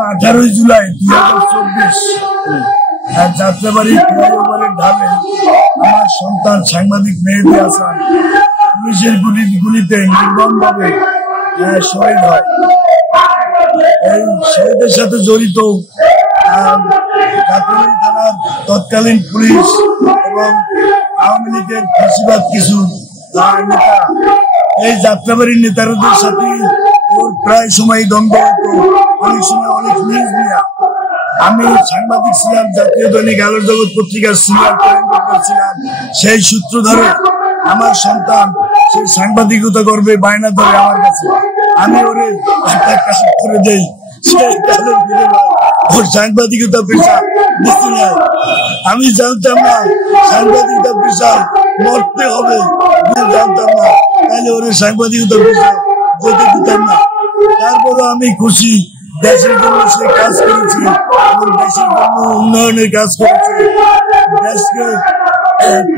18 জুলাই 2024 যাত্রাবাড়ি ফ্লাইওভারের ঢালে আমার সন্তান সাংবাদিক মেহেদী হাসান পুলিশের গুলিতে নির্মমভাবে শহীদ হয়। এই শহীদের সাথে জড়িত যাত্রাবাড়ি থানার তৎকালীন পুলিশ এবং আওয়ামী লীগের ফ্যাসিবাদ কিছু নেতা, এই যাত্রাবাড়ির নেতাদের সাথে ওর প্রায় সময় দ্বন্দ্ব হতো, অনেক সময় অনেক নিউজ নিয়ে। আমি সাংবাদিক ছিলাম, জাতীয় দৈনিক আলোর জগৎ পত্রিকার সিনিয়র ছিলাম। সেই সূত্র ধরে আমার সন্তান সেই সাংবাদিকতা করবে বায়না ধরে আমার কাছে, আমি ওরে একটা কাজ করে দেই, সেই কাজের বিনিময়ে ওর সাংবাদিকতা পেশা বেশি নাই। আমি জানতাম না সাংবাদিকতা পেশা মরতে হবে, জানতাম না, তাহলে ওর সাংবাদিকতা পেশা যেতে দিতাম না। তারপরও আমি খুশি, দেশের জন্য সে কাজ করেছে এবং দেশের জন্য উন্নয়নের কাজ করেছে, দেশকে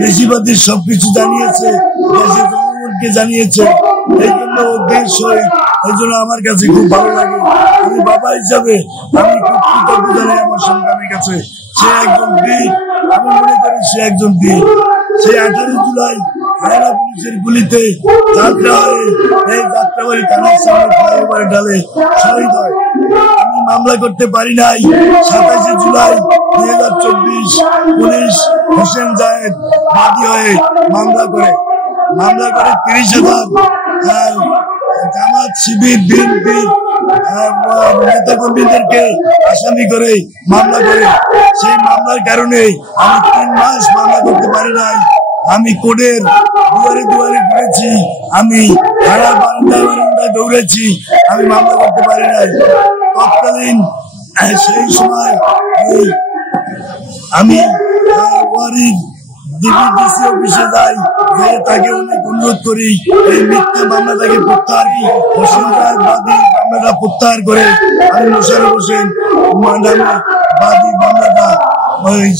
বেশিবাদী সবকিছু জানিয়েছে, দেশের জনগণকে জানিয়েছে। এই জন্য ও দেশ শহীদ, এই জন্য আমার কাছে খুব ভালো লাগে। আমি বাবা হিসাবে আমি খুব কৃতজ্ঞ জানাই আমার সন্তানের কাছে। সে একজন বীর, আমি মনে করি সে একজন বীর। সে 18 জুলাই থানা পুলিশের গুলিতে যাত্রা হয়ে এই যাত্রাবাড়ি থানার সামনে ফ্লাইওভারের ঢালে শহীদ হয়। আমি মামলা করতে পারি নাই। 27 জুলাই 2024 পুলিশ হোসেন জায়েদ বাদী হয়ে মামলা করে 30,000 জামাত শিবির বিএনপি নেতা কর্মীদেরকে আসামি করে মামলা করে। সেই মামলার কারণে আমি 3 মাস মামলা করতে পারি নাই। আমি কোর্টের দুয়ারে দুয়ারে ঘুরেছি, আমি থানার বারান্দায় দৌড়েছি, আমি মামলা করতে পারি নাই। তৎকালীন সেই সময় আমি ডিসি অফিসে যাই, তাকে অনেক অনুরোধ করি এই মিথ্যা মামলাটাকে প্রত্যাহার মামলাটা প্রত্যাহার করে আমি মোশাররফ হোসেন বাদী মামলাটা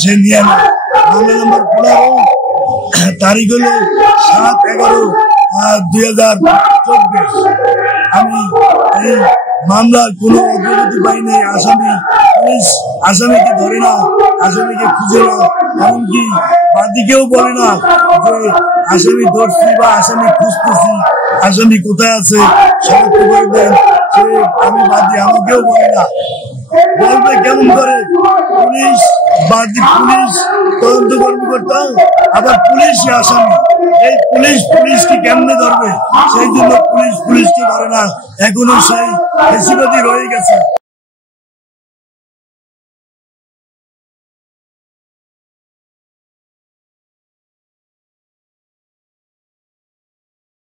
সে নিয়ে নেয়। মামলা নম্বর 15, তারিখ হলো 7/11/2024। আমি এই মামলার কোনো অগ্রগতি পাইনি। আসামিকে ধরে না, আসামিকে খুঁজে না, এমনকি বাদীকেও বলে না যে আসামি ধরছি বা আসামি খুঁজতেছি, আসামি কোথায় আছে শনাক্ত করবেন। আমি বাদী, আমাকেও বলে না, বলবে কেমন করে? পুলিশ বাদী, পুলিশ তদন্ত কর্মকর্তা, আবার পুলিশই আসামি। এই পুলিশকে কেমনে ধরবে? সেই জন্য পুলিশকে ধরে না, এখনো সেই ফ্যাসিবাদী রয়ে গেছে।